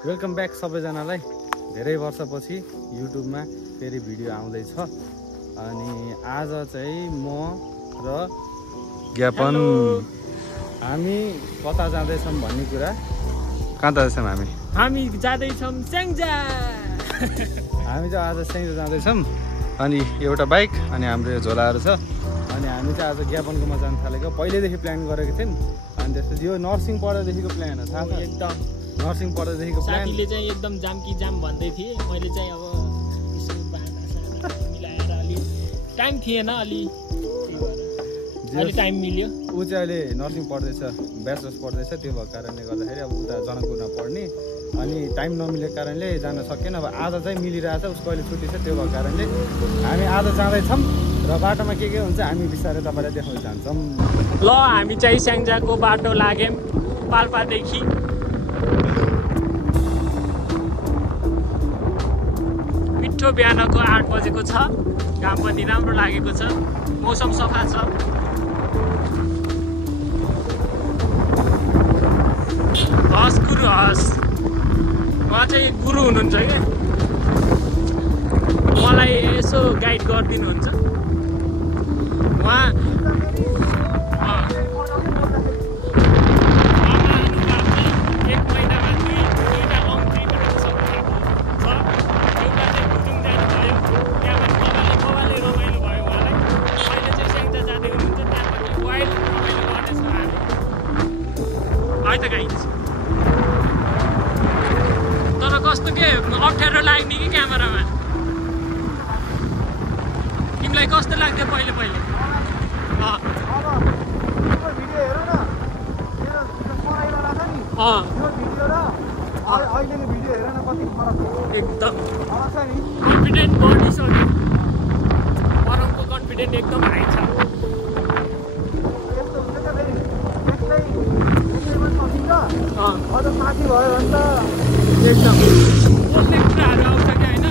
Welcome back सबैजनालाई। धेरै वर्षपछि युट्युबमा फेरि भिडियो आउँदैछ अनि आज चाहिँ म र ज्ञापन हामी कता जाँदैछौँ भन्ने कुरा। कहाँ जाँदैछौँ हामी जाँदैछौँ स्याङ्जा। हामी चाहिँ आज स्याङ्जा जाँदैछौँ अनि एउटा बाइक अनि हाम्रो यो झोलाहरू छ अनि हामी चाहिँ आज ज्ञापनकोमा जान थालेको। पहिल्यैदेखि प्लान गरेको थियौँ अनि त्यसपछि यो नर्सिङ पढेदेखिको प्लान हो। थाहा छ एकदम नर्सिङ पढेदेखिको प्लान। साथीले चाहिँ एकदम जामकी जाम भन्दै थिए। मैले चाहिँ अब यसो बाना मिलाएर अलि टाइम थिएन, अलि टाइम मिल्यो। ऊ चाहिँ अहिले नर्सिङ पढ्दैछ, ब्याचलर्स पढ्दैछ। त्यो भएको कारणले गर्दाखेरि अब उता जनकपुरमा पढ्ने अनि टाइम नमिलेको कारणले जान सकेन। अब आज चाहिँ मिलिरहेछ, उसको अहिले छुट्टी छ। त्यो भएको कारणले हामी आज जाँदैछौँ र बाटोमा के हुन्छ हामी बिस्तारै तपाईँलाई देखाउन जान्छौँ। ल हामी चाहिँ स्याङ्जाको बाटो लाग्यौँ पाल्पादेखि। मिठो बिहानको 8 बजेको छ। घाम पनि राम्रो लागेको छ, मौसम सफा छ। हस् गुरु हस्, उहाँ चाहिँ गुरु हुनुहुन्छ क्या, मलाई यसो गाइड गरिदिनुहुन्छ उहाँ। एक महिनामा दुईवटा लङ ट्रिपहरू सक्नु छ। एउटा चाहिँ भुजुङ जानुभयो, त्यहाँबाट कबाले रमाइलो भयो उहाँलाई। अहिले चाहिँ स्याङ्जा जाँदै हुनुहुन्छ, त्यहाँबाट वाइल्ड रमाइलो गर्दैछौँ हामी है त गाइज। तर कस्तो के अप्ठ्यारो लाग्ने कि क्यामेरामा? तिमीलाई कस्तो लाग्थ्यो पहिले पहिले? एकदम कन्फिडेन्ट बढिसक्यो। परमको कन्फिडेन्ट एकदम हाई छ। साथी भयो भने त एकदम बोल्ने कुराहरू आउँछ क्या होइन?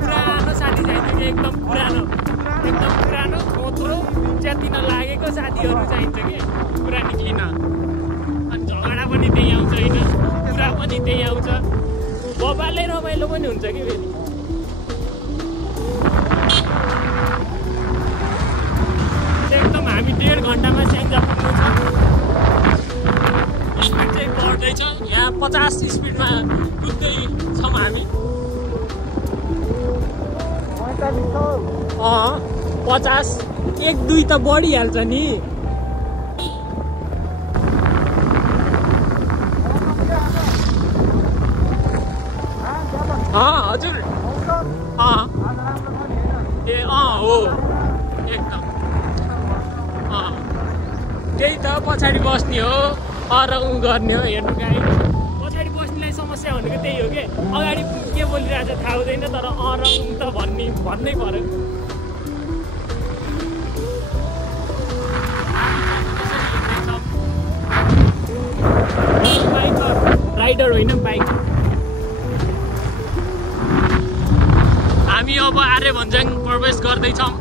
पुरानो साथी चाहिन्छ कि एकदम पुरानो थोत्रो च्यातिन लागेको साथीहरू चाहिन्छ कि कुरा निक्लिन। अनि झगडा पनि त्यही आउँछ होइन, कुरा पनि त्यही आउँछ, बबाले रमाइलो पनि हुन्छ कि फेरि। एकदम हामी 1.5 घन्टामा स्याङ्जा पुग्नु छ। स्पिड चाहिँ बढ्दैछ, यहाँ 50 स्पिडमा कुद्दैछौँ हामी। 50 1-2 त बढिहाल्छ नि। हजुर ए हो एकदम त्यही त। पछाडि बस्ने हो अर उ गर्ने हो। हेर्नु गाई, पछाडि बस्नेलाई समस्या भनेको त्यही हो कि अगाडि के बोलिरहेछ थाहा हुँदैन, तर अर उ त भन्नै पर्यो। बाइक राइडर होइन, बाइक। हामी अब आर्य भन्ज्याङ प्रवेश गर्दैछौँ।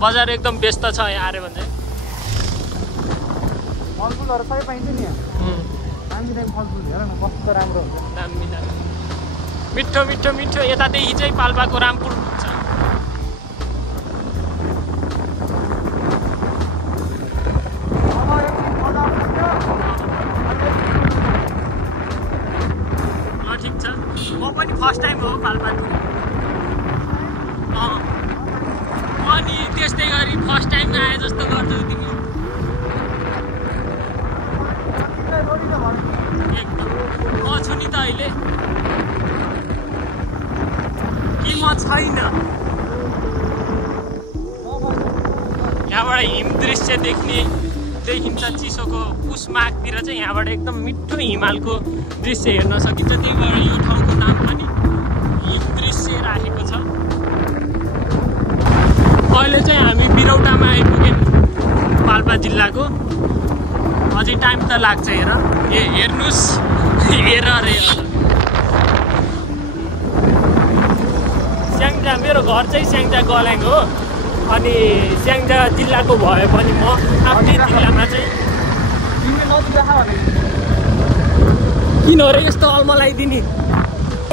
बजार एकदम व्यस्त छ यहाँ आर्य भन्ज्याङ। फलफुलहरू सबै पाइन्छ नि यहाँ। दामी फलफुल हेर न कस्तो राम्रो हुन्छ। दामी मिठो मिठो मिठो। यतादेखि चाहिँ पाल्पाको रामपुर छ। ठिक छ, म पनि फर्स्ट टाइम हो पाल्पातिर। अनि त्यस्तै गरी फर्स्ट टाइम आए जस्तो गर्छौ तिमी। एकदम म छु नि त अहिले कि म छैन। यहाँबाट हिम दृश्य देखिन्छ चिसोको पुस माघतिर चाहिँ। यहाँबाट एकदम मिठो हिमालको दृश्य हेर्न सकिन्छ। त्यही भएर यो ठाउँको नाम पनि हिम दृश्य राखेको छ। अहिले चाहिँ हामी बिरौटामा आइपुग्यौँ। मजा लाग्छ हेर हेर्नुस् हेर रे स्याङ्जा मेरो घर चाहिँ स्याङ्जा गल्याङ हो अनि स्याङ्जा जिल्लाको भए पनि म आफ्नै जिल्लामा चाहिँ किन हो र यस्तो अल्मलाइदिने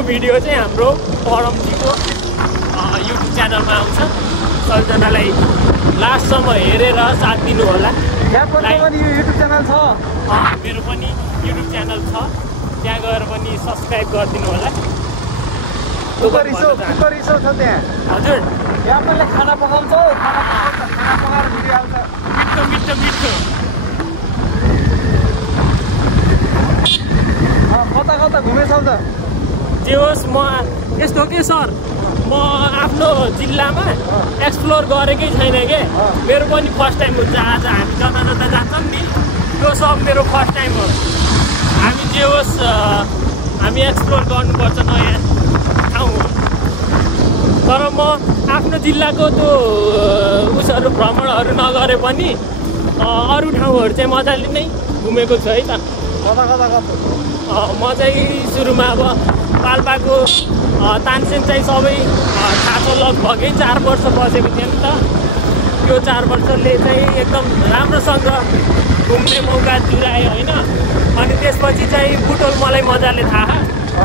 भिडियो चाहिँ हाम्रो परमजीको युट्युब च्यानलमा आउँछ सबैजनालाई लास्टसम्म हेरेर साथ दिनु होला युट्युब च्यानल छ मेरो पनि युट्युब च्यानल छ त्यहाँ गएर पनि सब्सक्राइब गरिदिनु होला हजुर यहाँ मैले खाना पकाउँछौ खाना पकाएर भिडियो आउँछ मिठो मिठो कता कता घुमेछौ त जे होस् म यस्तो के सर म आफ्नो जिल्लामा एक्सप्लोर गरेकै छैन के मेरो पनि फर्स्ट टाइम हो जहाँ जहाँ हामी जता जता जान्छौँ नि त्यो सब मेरो फर्स्ट टाइम हो हामी जे होस् हामी एक्सप्लोर गर्नुपर्छ नयाँ ठाउँ हो तर म आफ्नो जिल्लाको त्यो उसहरू भ्रमणहरू नगरे पनि अरू ठाउँहरू चाहिँ मजाले नै घुमेको छु है त कता कता कता म चाहिँ सुरुमा अब पाल्पाको तानसेन चाहिँ सबै थाहा छ लगभगै 4 वर्ष बसेको थियो नि त त्यो 4 वर्षले चाहिँ एकदम राम्रोसँग घुम्ने मौका जुरायो होइन अनि त्यसपछि चाहिँ बुटोल मलाई मजाले थाहा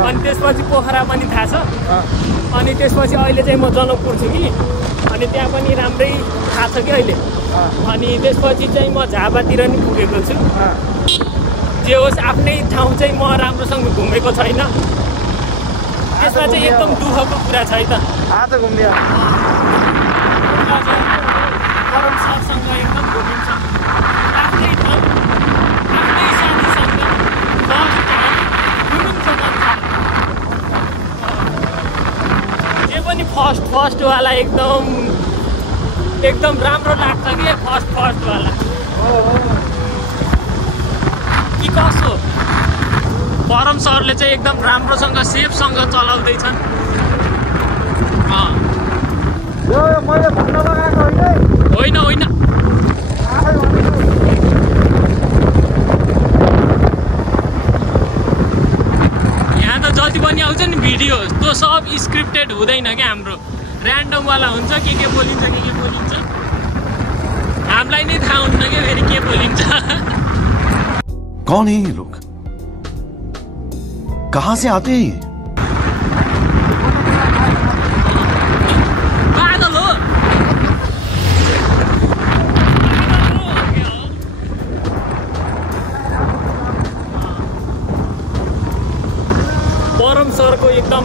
अनि त्यसपछि पोखरा पनि थाहा छ अनि त्यसपछि अहिले चाहिँ म जनकपुर छु कि अनि त्यहाँ पनि राम्रै थाहा छ कि अहिले अनि त्यसपछि चाहिँ म झापातिर नि पुगेको छु जे होस् आफ्नै ठाउँ चाहिँ म राम्रोसँग घुमेको छैन त्यसमा चाहिँ एकदम दुःखको कुरा छ है त आज घुम्यो परम सरसँग एकदम घुमिन्छ आफ्नै ठाउँ आफ्नै साथीसँग जे पनि फर्स्टवाला एकदम राम्रो लाग्छ कि फर्स्टवाला कि कसो परम सरले चाहिँ एकदम राम्रोसँग सेफसँग चलाउँदैछन् मैले भन्न लगाएको होइन होइन यहाँ त जति पनि आउँछ नि भिडियो त्यो सब स्क्रिप्टेड हुँदैन क्या हाम्रो ऱ्यान्डमवाला हुन्छ के बोलिन्छ के बोलिन्छ हामीलाई नै थाहा हुन्न क्या फेरि के बोलिन्छ कौन है ये लोग कहाँ से आते हैं ये पागल हो परम सरको एकदम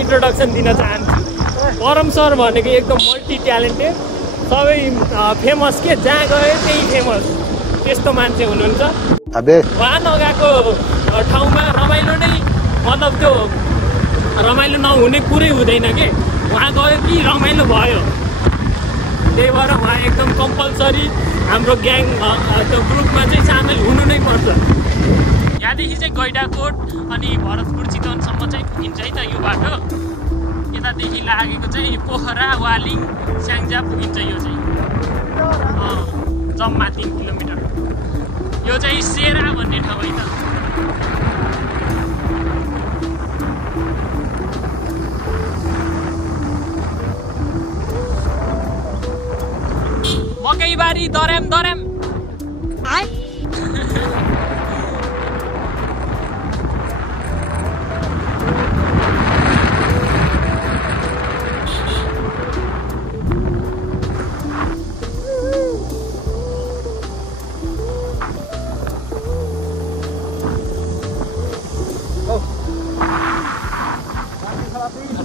इन्ट्रोडक्सन दिन चाहन्छु परम सर भनेको एकदम मल्टी ट्यालेन्टेड सबै फेमस के जहाँ गयो त्यही फेमस त्यस्तो मान्छे हुनुहुन्छ उहाँ नगएको ठाउँमा रमाइलो नै मतलब त्यो रमाइलो नहुने कुरै हुँदैन कि उहाँ गयो कि रमाइलो भयो त्यही भएर उहाँ एकदम कम्पलसरी हाम्रो ग्याङ त्यो ग्रुपमा चाहिँ सामेल हुनु नै पर्छ यहाँदेखि चाहिँ गैडाकोट अनि भरतपुर चितवनसम्म चाहिँ पुगिन्छ है त यो बाटो यतादेखि लागेको चाहिँ पोखरा वालिङ स्याङ्जा पुगिन्छ यो चाहिँ जम्मा 3 किलोमिटर यो चाहिँ सेरा भन्ने ठाउँ है त मकैबारी दर्याम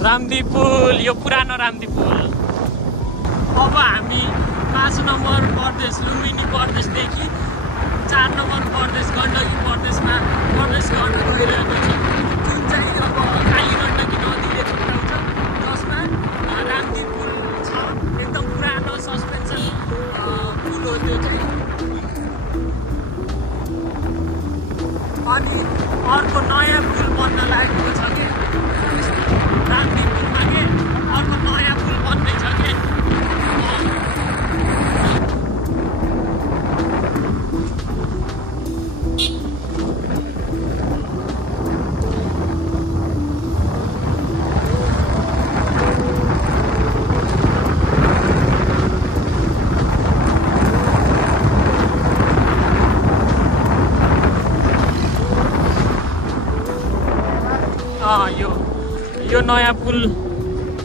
रामदीप पुल यो पुरानो रामदीप पुल अब हामी 5 नम्बर प्रदेश लुम्बिनी प्रदेशदेखि 4 नम्बर प्रदेश गण्डकी प्रदेशमा प्रवेश गर्न गइरहेको छ जुन चाहिँ अब कालीगण्डकी नदीले छुट्याउँछ जसमा रामदीप पुल छ एकदम पुरानो सस्पेन्सन पुल हो त्यो चाहिँ अनि अर्को नयाँ पुल बन्न लागेको छ कि रामदीप पुलमा के अर्को नयाँ पुल बन्दैछ कि त्यो नयाँ पुल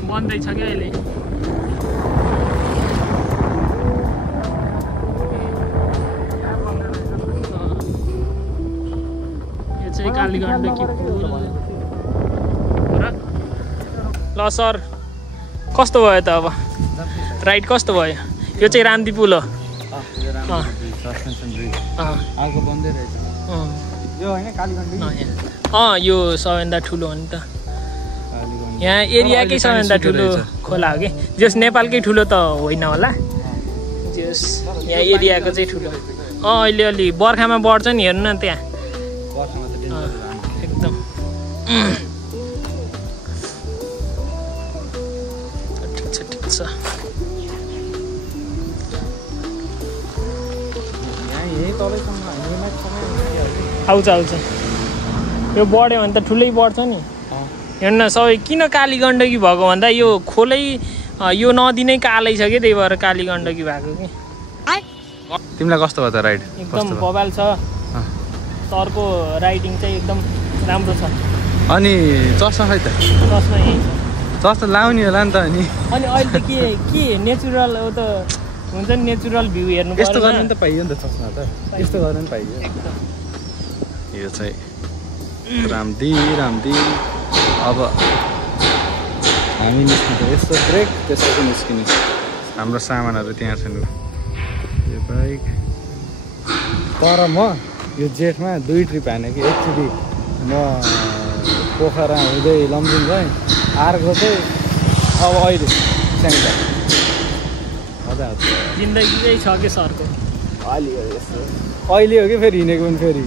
बन्दैछ क्या अहिले। यो चाहिँ कालीगण्डकी पुल र ल सर कस्तो भयो त अब राइड कस्तो भयो? यो चाहिँ रामदी पुल हो। अर्को बन्दै रहेछ यो होइन कालीगण्डकी। यो सबैभन्दा ठुलो हो नि त। यहाँ एरियाकै सबैभन्दा ठुलो खोला हो कि जस नेपालकै ठुलो त होइन होला जस यहाँ एरियाको चाहिँ ठुलो। अहिले अलि बर्खामा बढ्छ नि हेर्नु न त्यहाँ एकदम। ठिक छ आउँछ यो बढ्यो भने त ठुलै बढ्छ नि। हेर्नु न सबै किन कालीगण्डकी भएको भन्दा यो खोलै यो नदी नै कालै छ कि त्यही भएर कालीगण्डकी भएको कि। तिमीलाई कस्तो भयो त राइड? एकदम बबाल छ। सरको राइडिङ चाहिँ एकदम राम्रो छ। अनि चस्मा खै त? चस्मा यही छ। चस्मा लाउने होला नि त। अनि अहिले त के नेचुरल हो त हुन्छ नि नेचुरल भ्यू हेर्नु पर्यो। यस्तो गर्नु नि त पाइयो नि त चस्मा त। यस्तो गर्नु नि पाइयो। यो चाहिँ रामदी अब हामी निस्किन्छ यस्तो ब्रेक त्यसपछि निस्किने हाम्रो सामानहरू त्यहाँ छन्। यो बाइक तर म यो जेठमा 2 ट्रिप हाने कि एकचोटि म पोखरा हुँदै लमजुङ गएँ अर्को चाहिँ अब अहिले स्याङ्जा मजा आउँछ। जिन्दगी चाहिँ छ कि सरको अलिअलि यस्तो अहिले हो कि फेरि हिँडेको पनि फेरि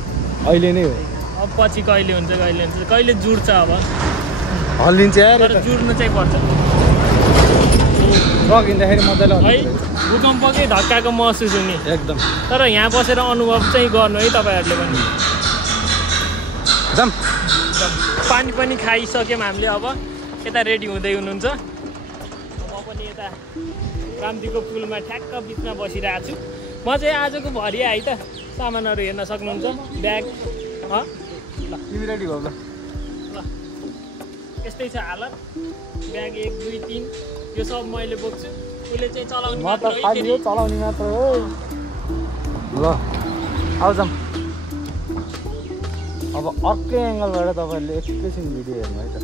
अहिले नै हो। अब पछि कहिले हुन्छ कहिले जुड्छ अब हल्लिन्छ यार तर जुड्नु चाहिँ पर्छ। ट्रक हिँड्दाखेरि मजाले है भूकम्पकै धक्काको महसुस हुने एकदम। तर यहाँ बसेर अनुभव चाहिँ गर्नु है तपाईँहरूले पनि। जाम पानी पनि खाइसक्यौँ हामीले अब यता रेडी हुँदै हुनुहुन्छ। म पनि यता रामदीको पुलमा ठ्याक्क बिचमा बसिरहेको छु। म चाहिँ आजको भरि है त सामानहरू हेर्न सक्नुहुन्छ ब्याग ल तिमी रेडी हो ल यस्तै छ हालत। ब्याग 1 2 3 यो सब मैले बोक्छु। उसले चाहिँ चलाउने म मात्र त है खाली फेरि। चलाउने मात्र हो। ल आउ जाम। अब अर्कै एङ्गलबाट तपाईँहरूले एकैछिन भिडियो हेर्नु है त।